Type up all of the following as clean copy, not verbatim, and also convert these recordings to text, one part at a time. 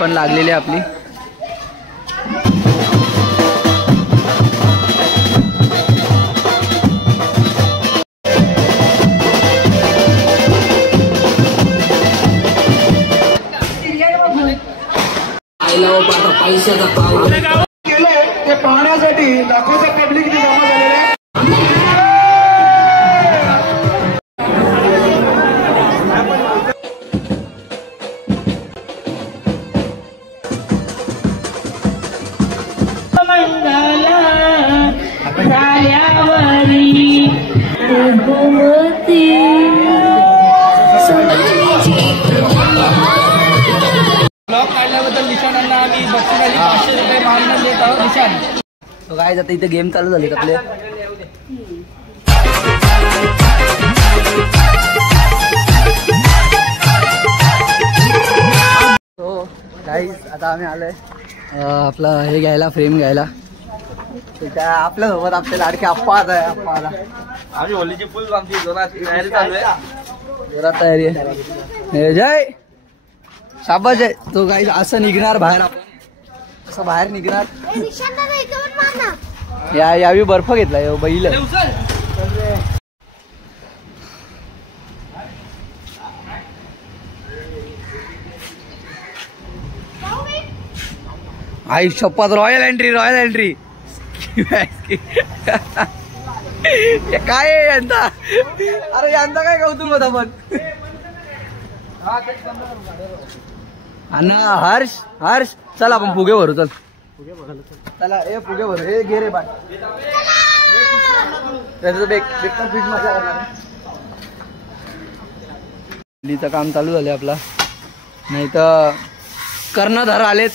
पण लागलेली आपली. केलंय ते पाहण्यासाठी लाखोचा पब्लिक जमा झालेला आहे. काय जातं इथे गेम चालू झाले आपले. हो गाईज आता आम्ही आलोय आपलं हे घ्यायला, फ्रेम घ्यायला. त्या आपल्या सोबत आपले लाडके आप्पा आता आहे. आप्पा आला. आम्ही होलीची फुल आमची जोरात तयारी चालू आहे. जोरात तयारी आहे. जय शाबाश आहे. तो गाईज असं निघणार बाहेर, आपण असं बाहेर निघणार. यावी बर्फ घेतला बैल. आई शपथ, रॉयल एंट्री, रॉयल एंट्री. काय आहे यांचा? अरे यांचा काय कौतुक होता पण. अण्णा हर्ष, हर्ष चल आपण फुगे भरू. चल चला ए फुगे भरू. हे घे रे बाय. लीचं काम चालू झालंय आपला. नाही तर कर्णधार आलेत.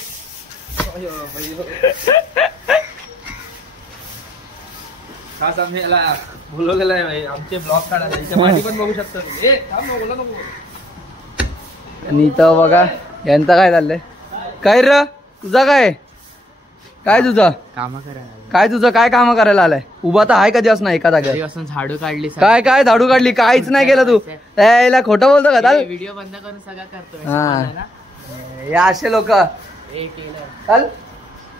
खास आम्ही याला बोलवलेलं आहे आमचे ब्लॉग काढायला. इथे माहिती पण बघू शकतो. आणि इथं बघा यांचं काय चाललंय. काय र तुझा काय काय तुझं काम करायला काय तुझं काय काम करायला आलाय. उभा तर आहे कधी असं एका जागेवर. झाडू काढली. काय काय झाडू काढली. काहीच नाही केलं तू. त्याला खोटं बोलतो का. चाल व्हिडिओ बंद करून सगळं करतो. हा या असे लोक. चाल.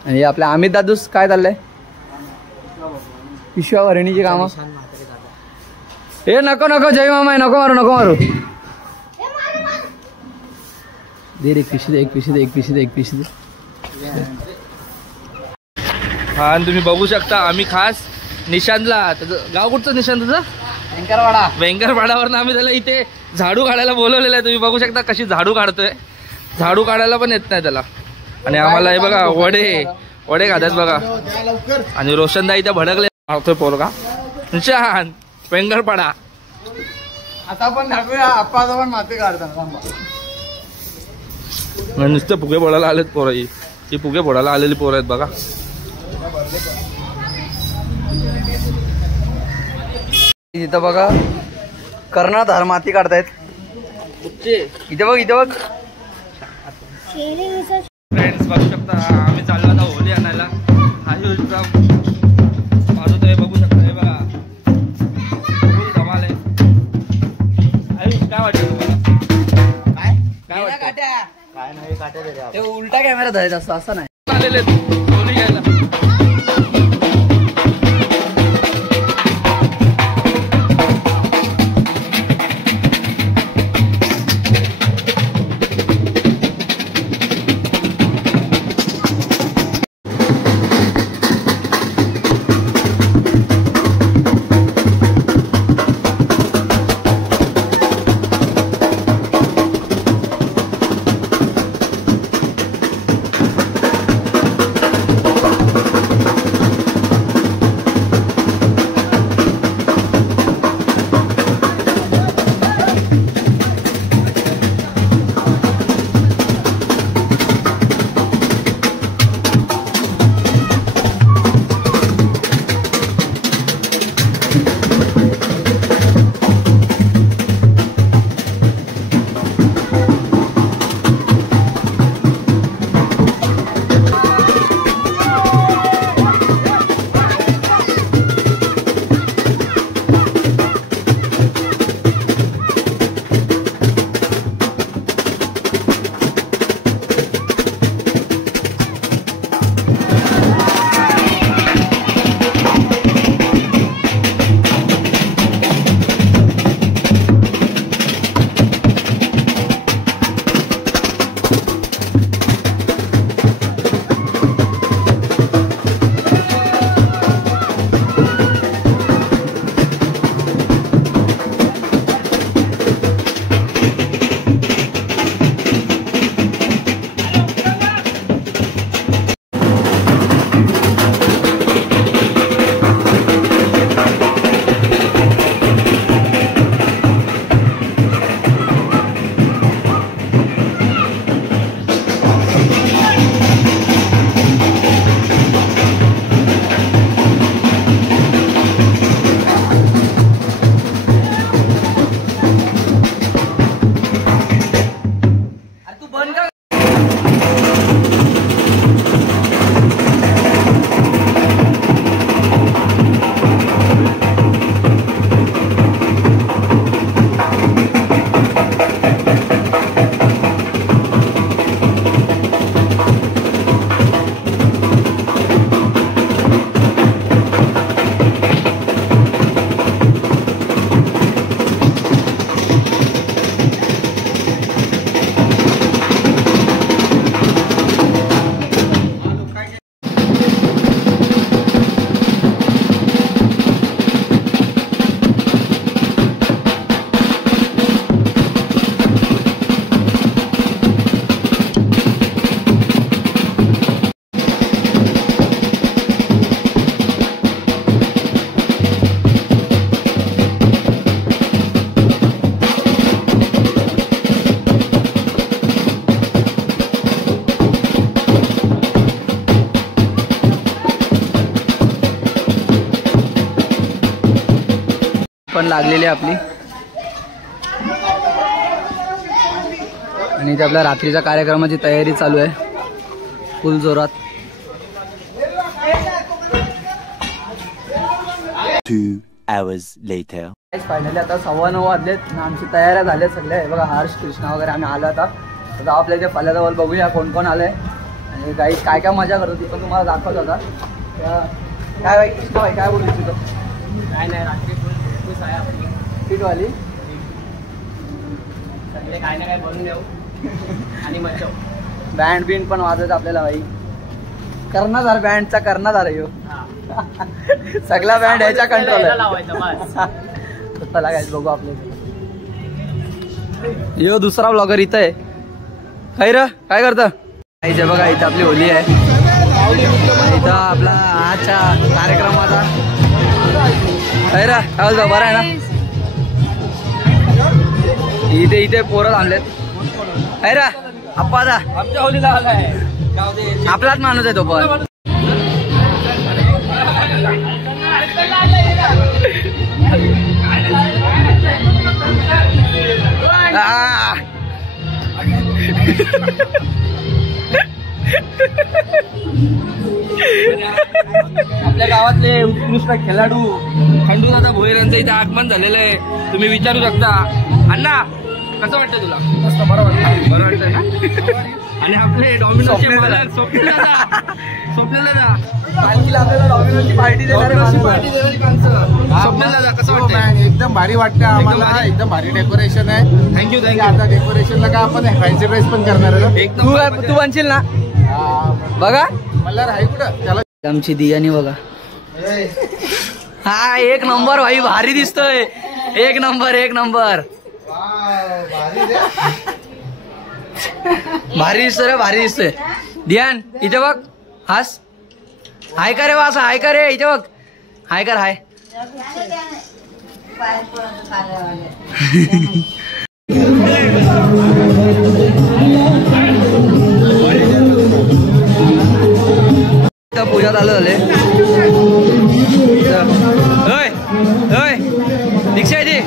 आणि आपल्या अमित दादूस काय चाललंय. पिशव्यावरणीची कामं. हे नको नको जय मामा नको मारू नको मारू. दे रे एक पिशी दे, एक पिशी दे, एक पिशी दे, एक पिशी दे. हा आणि तुम्ही बघू शकता आम्ही खास निशांतला, त्याचं गाव कुठचं निशांत तुझं. वेंकरवाडा. वेंकरवाडावरनं आम्ही त्याला इथे झाडू काढायला बोलवलेलं आहे. तुम्ही बघू शकता कशी झाडू काढतोय. झाडू काढायला पण येत नाही त्याला. आणि आम्हाला हे बघा वडे वडे खातात बघा. आणि रोशनदाई त्या भडकले मारतोय पोरगा. निशांत वेंकरपाडा. आता पण दाखवूया आप्पाचा पण माती काढताना. नुसते फुगे फोडायला आलेत पोरं. ही फुगे फोडायला आलेली पोरं आहेत बघा. इथं बघा कर्णधार माती काढतायत. इथे बघ इथे बघ. फ्रेंड्स बघू शकता आम्ही चाललो आता होली आणायला. आयुष वाजवतोय बघू शकता. हे बघा फुल धमाल आहे. आयुष काय वाटतं तुम्हाला. काय वाटतं. काय नाही काट्या. ते उलटा कॅमेरा धरायचा असतो असं नाही. आलेले होली घ्यायला. पण लागलेली आहे आपली. आणि इथे आपल्या रात्रीच्या कार्यक्रमाची तयारी चालू आहे फुल जोरात. 2 hours later. फायनली आता 9:15 वाजलेत आणि आमची तयाऱ्या झाल्या सगळ्या. हे बघा हर्ष कृष्णा वगैरे आम्ही आलो आता. तर आपल्या इथे फल्याजवळ बघूया कोण कोण आलंय आणि काही काय काय मजा करतो ती पण तुम्हाला दाखवत होता. काय बाई कृष्णा भाई काय बोलू तुझं? काय नाही रात्री खुश आहे आपली फिटवाली सगळे काय ना काय बनवून देऊ आणि मजा. बँड बिंड पण वाजत आपल्याला भाई. कर्णधार बँडचा कर्णधार आहे ह्यो. सगळा बँड ह्याच्या कंट्रोल आहे. लावायचं बस. चला काय बघू आपले. यो दुसरा ब्लॉगर इथं आहे. काय रे काय करतं? इथे बघा इथं आपली होली आहे. इथं आपला आजच्या कार्यक्रमाचा काय रे काय बोलतो बरं आहे ना. इथे इथे पोरं थांबलेत. काय रे आप्पा दा आमच्या होलीला आलाय. आपलाच माणूस आहे तो पण. आपल्या गावातले उत्कृष्ट खेळाडू खंडूदादा भोईरांचं इथे आगमन झालेलं आहे. तुम्ही विचारू शकता. अण्णा कसं वाटतं तुला? मस्त बरं वाटतं. बरं वाटतंय ना. आणि आपले डॉमिनोजचे मालक स्वप्नील दादा आपल्याला डॉमिनोजची पार्टी देणारे माणसं आहे. स्वप्नील दादा कसं हो, वाटतंय? man, एकदम भारी वाटतं आम्हाला. एकदम भारी डेकोरेशन आहे. थँक्यू आता डेकोरेशनला काय आपण फॅन्सी ड्रेस पण करणार आहे. तू बनशील ना बघा. मला राही कुठं त्याला आमची दियानी बघा. हा एक नंबर भाई भारी दिसतोय. एक नंबर एक नंबर भारी दिसतोय रे भारी दिसतोय. ध्यान इथे बघ. हास हाय का रे वास हाय का रे इथे बघ. हाय कर हाय. पूजा चालू झाले. दीक्षा आहे ती.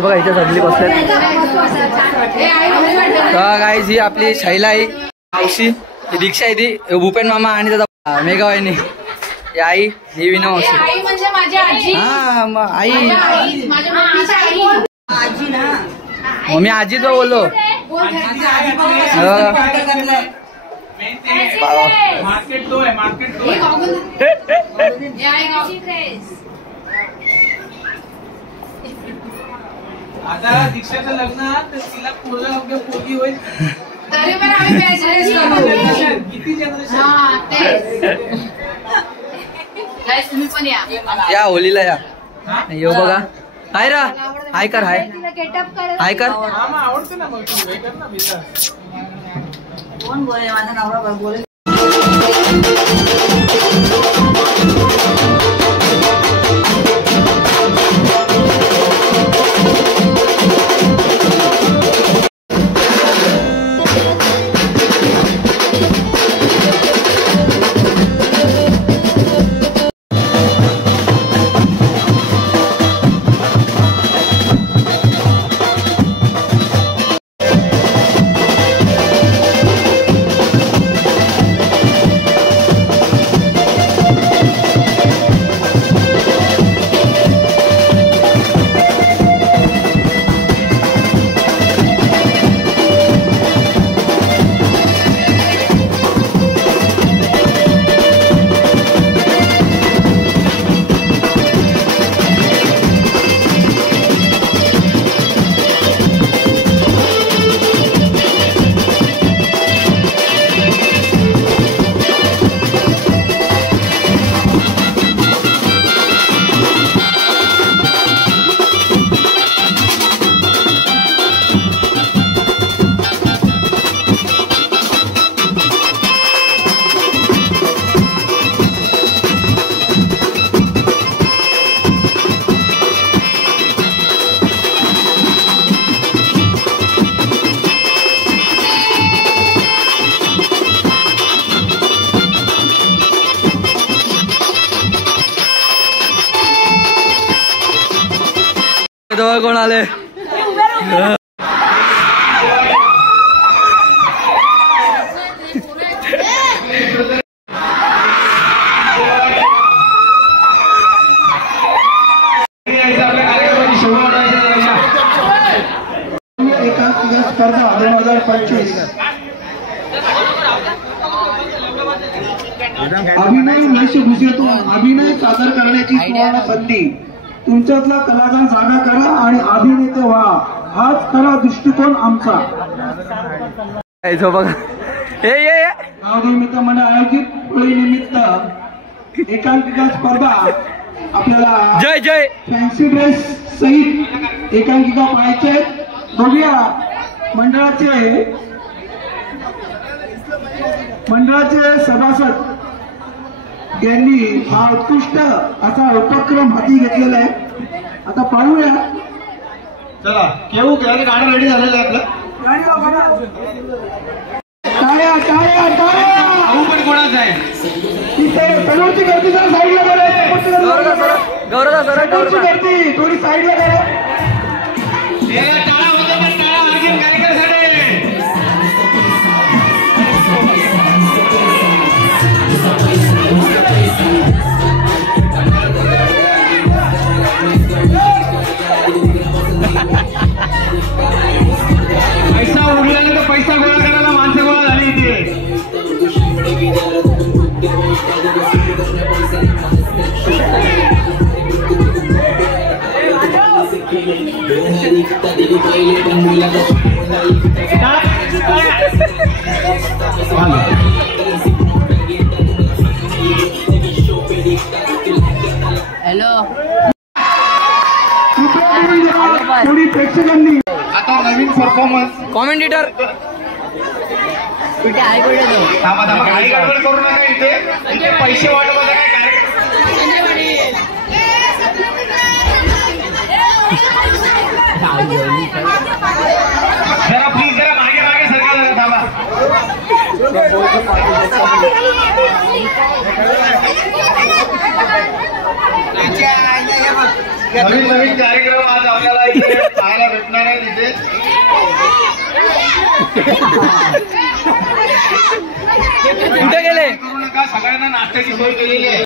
बघा इथे सगळी बसले. गाईज ही आपली शैला आहे मावशी. ही दीक्षा आहे ती भूपेन मामा आणि त्याचा मेघा वाहिनी. ही आई ही विना मावशी. आई म्हणजे माझी आजी. हा मग आई माझ्या मम्मीची आई. मग मी आजी तो बोललो. मार्केट तो आहे. मार्केट तो आता दीक्षाचं लग्न तर तिला पूर्ण पोगी होईल. तरी पण आम्ही किती जनरेशन. तुम्ही पण या होलीला या. यो बघा हाय रा हाय कर हाय हाय कर. आवडतं ना मग तू कर ना बिचार. कोण बोले माझा नवरा बोले. जवळ कोण आले? स्पर्धा 2025 अभिनय वेशभूषेतून अभिनय सादर करण्याची सुवर्ण संधी. तुमच्यातला कलाकार जागा करा आणि अभिनेते व्हा. हाच खरा दृष्टिकोन आमचा. गावनिमित्त मंडळ आयोजित होळीनिमित्त एकांकिका स्पर्धा आपल्याला जय जय फॅन्सी ड्रेस सहित एकांकिका पाहायचे आहेत. बघूया मंडळाचे सभासद यांनी हा उत्कृष्ट असा उपक्रम हाती घेतलेला आहे. आता पाहूया. चला केवू गाणं रेडी झालेलं आहे आपलं. टाळ्या टाळ्या टाळ्या. पण कोणाचं आहे समोरची गर्दी जरा साईडला करा. समोरची गर्दी थोडी साईडला करा. पैसा उरल्यानंतर पैसा गोळा करायला माणसं गोळा झाली इथे. हॅलो थोडी प्रेक्षकांनी आता नवीन परफॉर्मन्स कॉमेंटेटर कुठे आहे कुठे तो थांबा गाडी गडबड करू नका. इथे पैसे वाटप काय जरा प्लीज जरा मागे मागे सरका जरा थांबा. नवीन नवीन कार्यक्रम आज आपल्याला इथे पाहायला भेटणार आहे. तिथे कुठे गेले? करू नका. सगळ्यांना नाश्त्याची सोय केलेली आहे.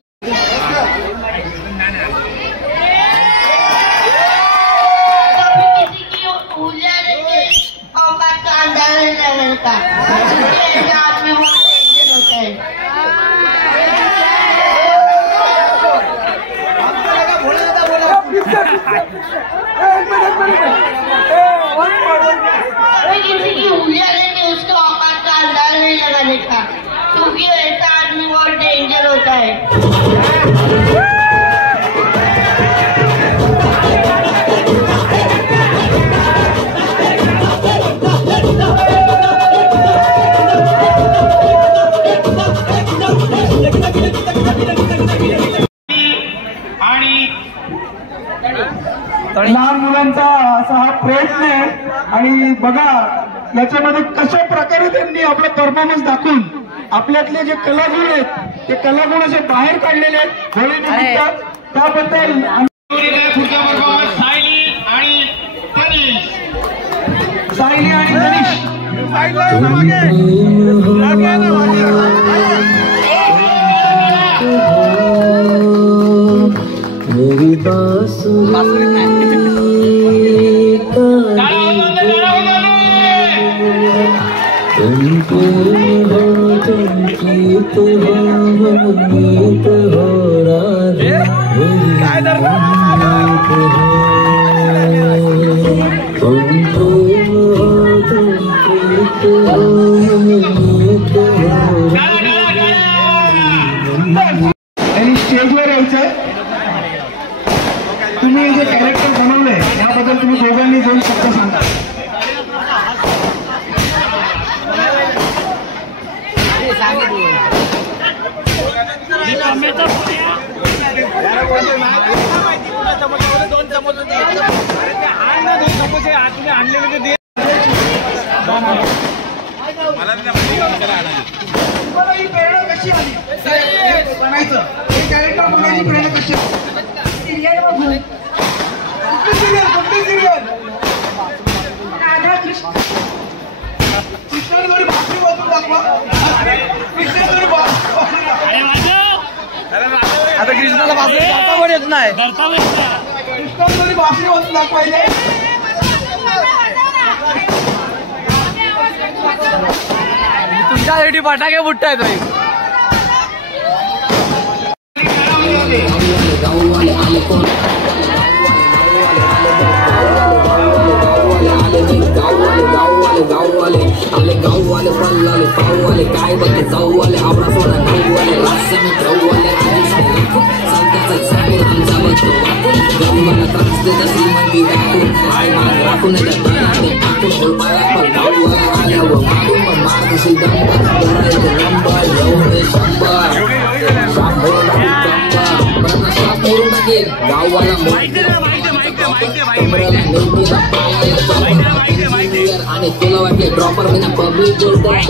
किसी की उंगलियां लेके उसका औकात का अंदाज नहीं लगाने का, क्योंकि ऐसा आदमी बहुत डेंजर होता है. लहान मुलांचा असा हा प्रयत्न आहे. आणि बघा याच्यामध्ये कशा प्रकारे त्यांनी आपला परफॉर्मन्स दाखवून आपल्यातले जे कलागुण आहेत ते कलागुण असे बाहेर काढलेले आहेत होळीनिमित्त. त्याबद्दल पुढचा परफॉर्मन्स सायली आणि तनिष. त्यांनी स्टेजवर यायचंय. तुम्ही जे कॅरेक्टर बनवलंय याबद्दल तुम्ही दोघांनी दोन शब्द सांगा. तुम्हाला ही प्रेरणा कशी आली बनायचं? हे कॅरेक्टर बनायची प्रेरणा कशी आली? सिरियल बघून. कुठली सिरियल? आता कृष्णाला बासरी करता पण येत नाही. कृष्णाला बासरी वाजून दाखवायचे. तुमच्यासाठी फटाके फुटताय तुम्ही. गाववाले आपले गाववाले पल्लाले पाववाले काय बघे जाऊवाले आवडा सोडा गाववाले रास्ता गाववाले संताचा सागर आमचा बघतो गाववाला त्रास देत श्रीमंती राखून गाववाला आल्यावर मागून पण मार्गशी शंभर गाववाला आणि तुला वाटले ड्रॉपर मी ना पब्लिक बोलतोय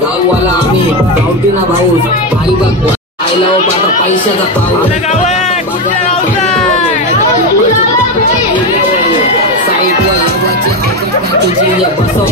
गाववाला आम्ही गावठी ना भाऊ अलिबाग आयला पाहता पैशाचा पाऊस साईडवर तुझी बसव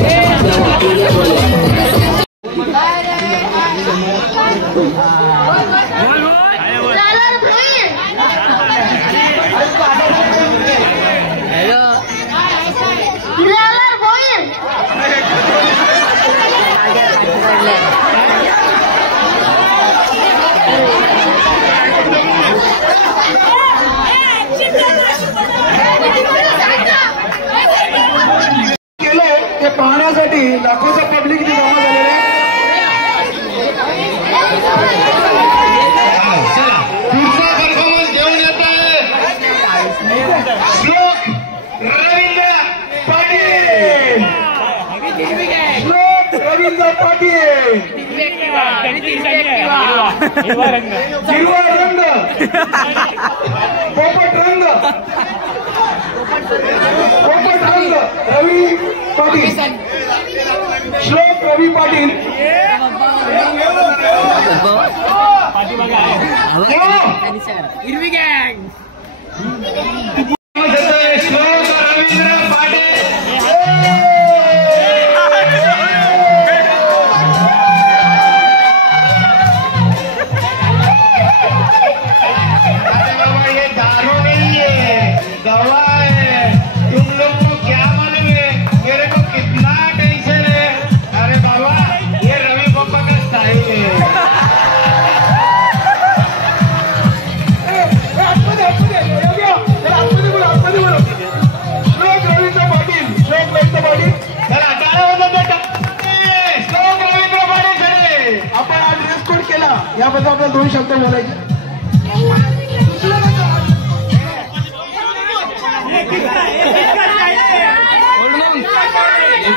ते पाहण्यासाठी लाखोचा पब्लिक इथे जमा झालेला आहे. पुढचा परफॉर्मन्स घेऊन येत आहे श्लोक रवींद्र पाटील. श्लोक रवींद्र पाटील. हिरवा रंग पोपट रंग रवी पाटील. श्लोक रवी पाटील. हिरवी गँग श्लोक रवींद्र पाटील. ये दारू नहीं है, दवा है. तुम लोग को क्या मालूम है? मेरे को कितना टेंशन है. अरे बाबा ये रवि पप्पा का स्टाइल है. श्लोक रवींद्र पाटील. श्लोक रवींद्र पाटील. श्लोक रवींद्र पाटील. आपण आज ड्रेस कोड केला याबद्दल आपल्याला 2 शब्द बोलायचे.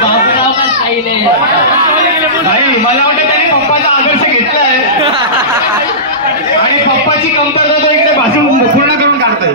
बाबूराव का स्टाईल आहे. नाही मला वाटतं त्यांनी पप्पाचा आदर्श घेतलाय आणि पप्पाची कमतरता तो इकडे भाषण पूर्ण करून काढतोय.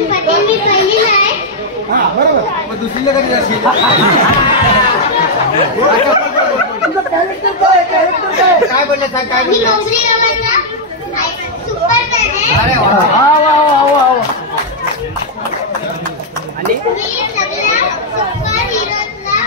गणपती मी पहिली नाही. बरोबर दुसरीला कधी जाशील? काय बोलले सांग काय मी नोकरी गावाला सुपरमॅन आहे. अरे वा मी सगळ्या सुपर हिरोजला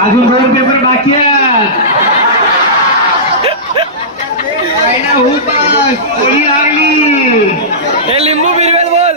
अजून 2 पेपर बाकी आहेत. लिंबू बिरवेल बोल.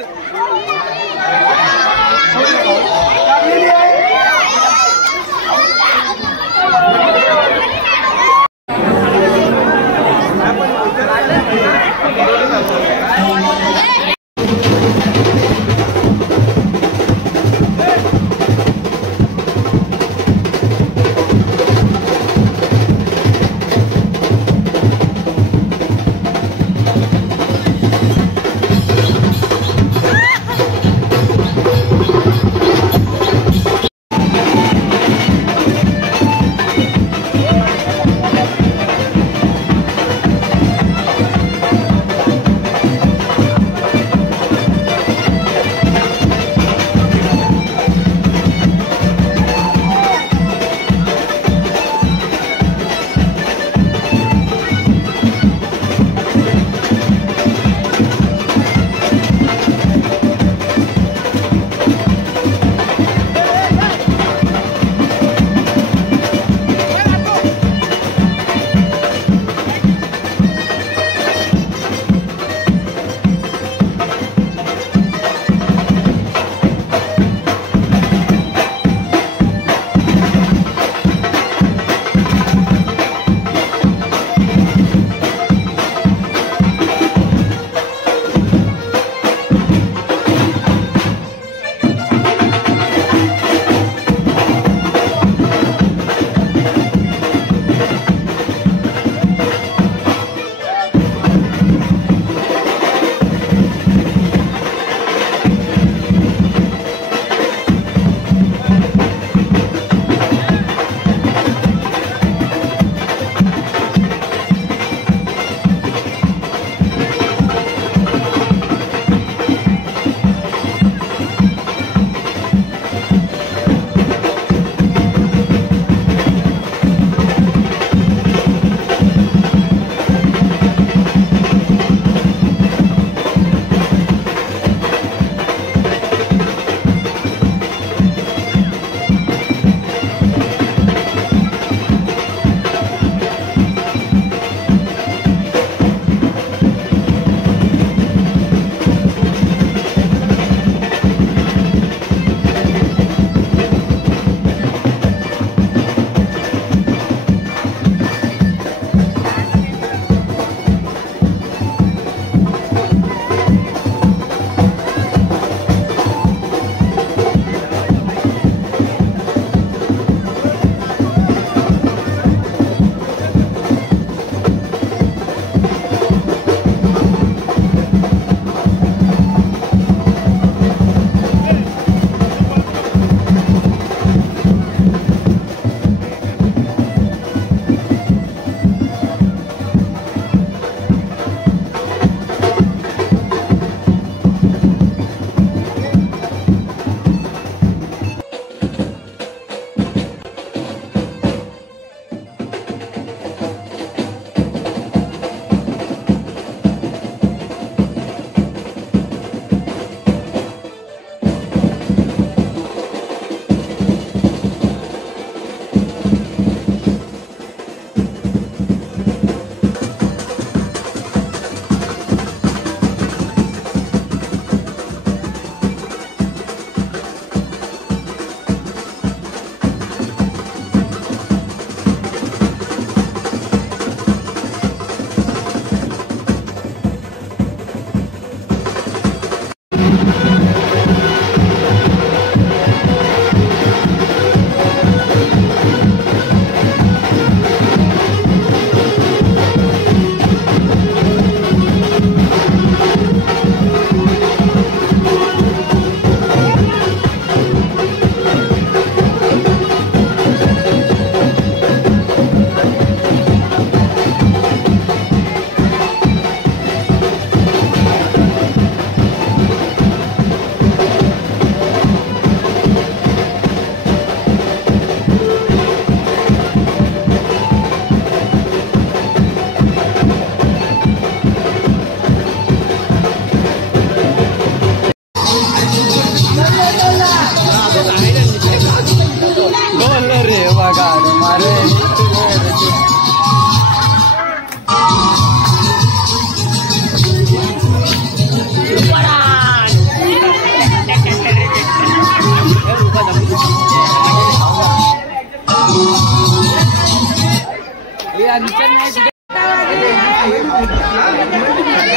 रे बघा मारे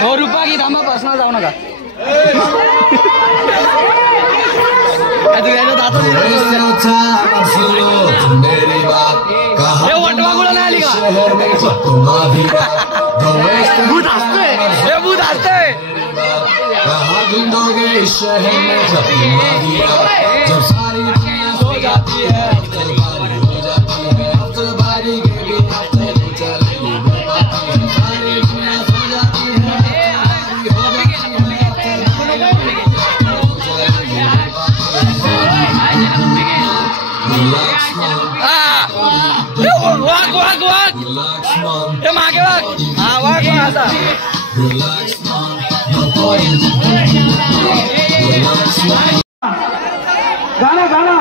₹1 की थांबा पर्सनल जाऊ नका वटवागुळा नाही आली का भूत असतंय भूत असतंय जब सारी दुनिया सो जाती है वाघ वाघ वाघ हे मागे वाघ हा वाघ आता गाणं गाणं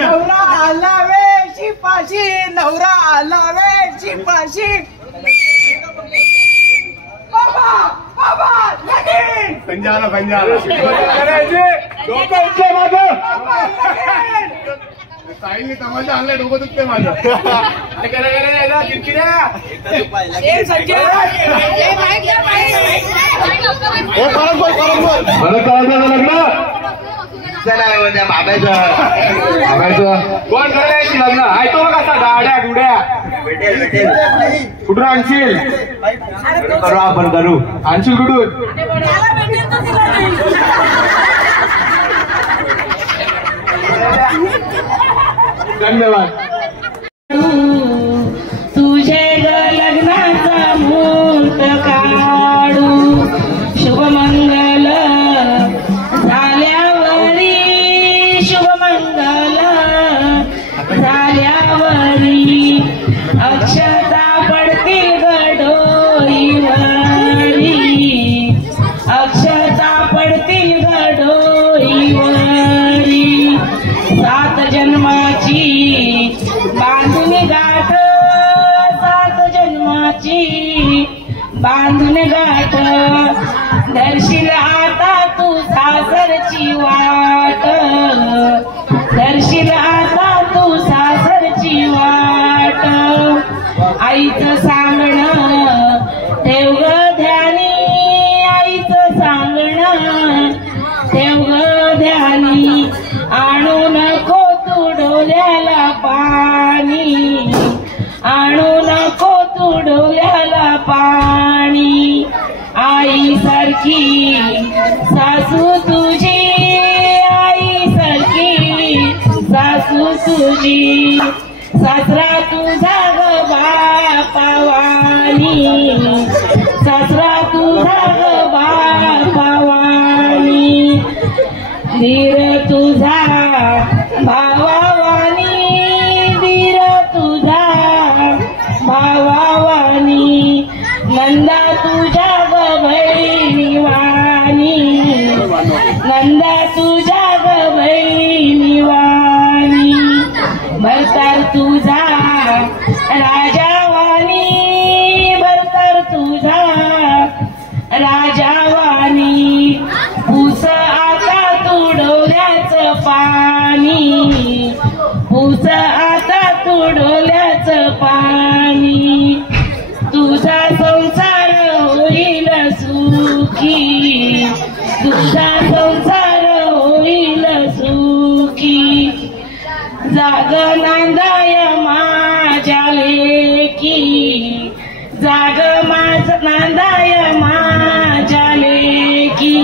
नवरा आला वे शिपाशी नवरा आला वे शिपाशी पंजाला साईने तमाशा आणलाय डोकं दुखते माझं कोण करायची लग्न आहे तो कसा गाड्या गुड्या कुठून आणशील करू आपण करू आणशील कुठून धन्यवाद तुझे लग्नाचा मुहूर्त काढू शुभमंगल झाल्यावरी शुभमंगल झाल्यावरी अक्षता पडतील गडोईवरी अक्षता पडतील गडोईवरी 7 जन्माची बांधून गाठ 7 जन्माची बांधून गाठ दर्शील आता तू सासरची वाट दर्शील आता तू सासरची वाट आईचं सांगणं ठेव ग ध्यानी आईचं सांगणं ठेव ग ध्यानी आणू नको तू डोल्याला पाणी आणू नको तू डोल्याला पाणी आई सारखी सासू तुझी आई सारखी सासू तुझी सासरा तुझा ग बापावानी सासरा तुझा ग बापावानी धीर तुझा भावावानी धीर तुझा भावावानी नंदा तुझ्या ग बहिणीवानी नंदा तुझ्या ग बहिणीवानी भरतार तुझा राजावानी भरतार तुझा राजावानी पूस आता तू डोल्याचं पाणी पूस आता तू डोल्याचं पाणी तुझा संसार होईल सुखी तुझा संसार होईल सुखी जाग नांदाय माझ्या लेकी जाग माझ नांदाय माझ्या लेकी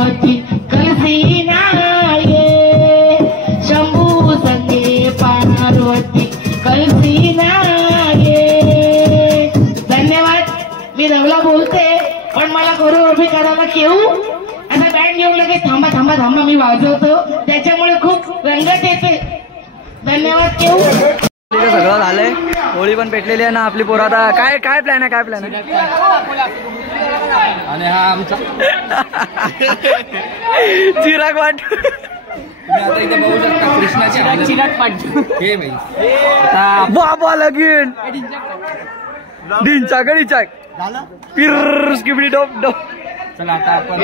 पार्वती कलसी नाये शंभू संगे पार्वती कलसी नाये. धन्यवाद. मी रवला बोलते पण मला कोरिओग्राफी करायला केऊ आता बँड घेऊन लगेच थांबा थांबा थांबा मी वाजवतो त्याच्यामुळे खूप रंगत येते. धन्यवाद. केऊ सगळं झालंय. होळी पण पेटलेली आहे ना आपली पोरं. आता काय काय प्लॅन आहे, काय प्लॅन आहे? आणि हा आमचा चिराग वाट. आता इथे बघू शकता कृष्णाची चिराग पाट हे भाई बाबा लगीन डिंचाक डिंचाक पिर स्किबडी डोप डोप. चला आता आपण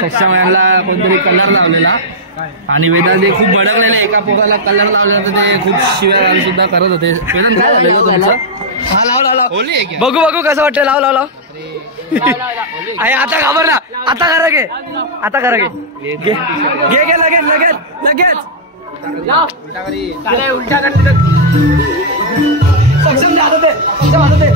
सक्षमला कोणतरी कलर लावलेला आणि वेदांत खूप भडकलेले. एका पोगाला कलर लावलेला तर ते खूप शिव्या सुद्धा करत होते. वेदांत काय झालेलं तुमचं? हा लाव लाव लाव. होली आहे बघू बघू कसं वाटतं. लाव लाव लाव. आता घाबरला. आता करा गे, आता करा गे घे घे घे लगेच लगेच लगेच. सक्षम जात होते, सक्षम हात होते.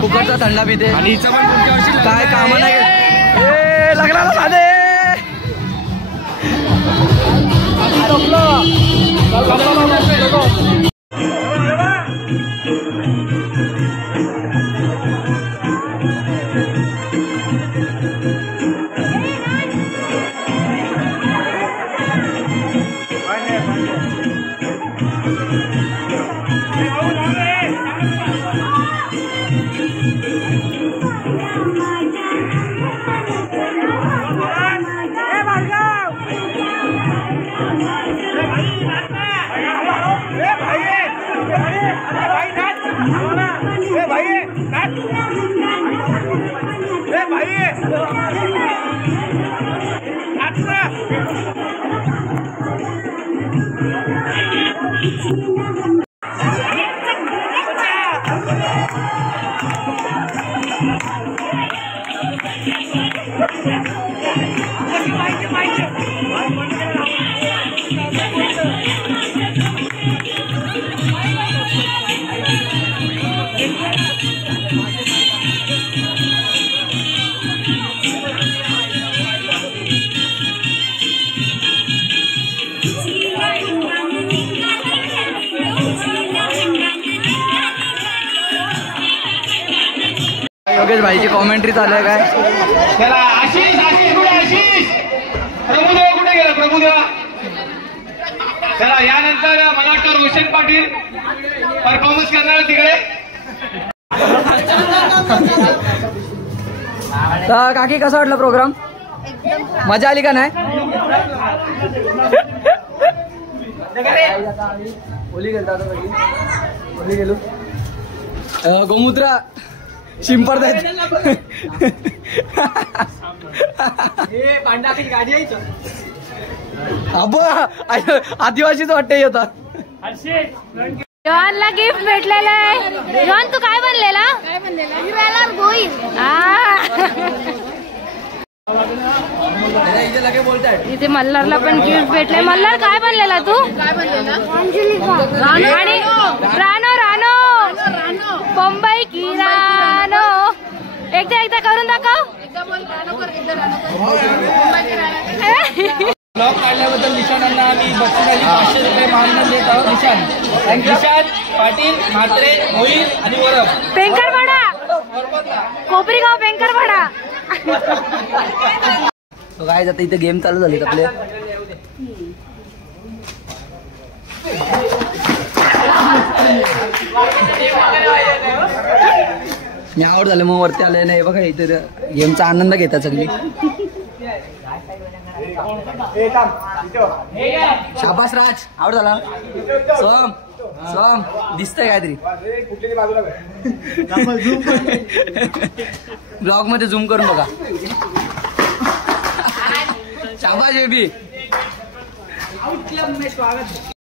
फुकटचा थंडा पिते आणि हिचं पण पुढच्या वर्षी काय काम नाही. लग्नाला साधे योगेश भाईची कॉमेंट्री चालू आहे काय? चला आशिष आशिष कुठे आशिष? प्रभुदेवा कुठे गेला प्रभुदेवा? चला यानंतर मला वाटतं रोशन पाटील परफॉर्मन्स करणार तिकडे. तर काकी कसा वाटला प्रोग्राम? मजा आली का नाही? होली गेलो आता सगळी होली गेलो. गोमूत्र शिंपर गाडी आदिवासीच वाटते होता. योहानला गिफ्ट भेटलेलं आहे. योहान तू काय बनलेला? इथे मल्हारला पण गिफ्ट भेटले. मल्हार काय बनलेला तू? काय बनलेला? आणि रानो रानो मुंबई की रानो. एकदा एकदा करून दाखव. ब्लॉग काढल्याबद्दल निशाणांना आम्ही बक्षिसाची 500 रुपये मानधन देत आहोत. निशाण पाटील म्हात्रे मोहित आणि वरप पेंकरवाडा कोपरीगाव पेंकरवाडा. काय जातं इथे गेम चालू झालेत आपले. मी आवड झाले मग वरती आले नाही बघा. इथे गेमचा आनंद घेतात सगळी. शाबास राज आवड झाला. सोम सोम दिसतंय काहीतरी ब्लॉग मध्ये झूम करून बघा. शाबाश बेबी. आउट क्लब में स्वागत है.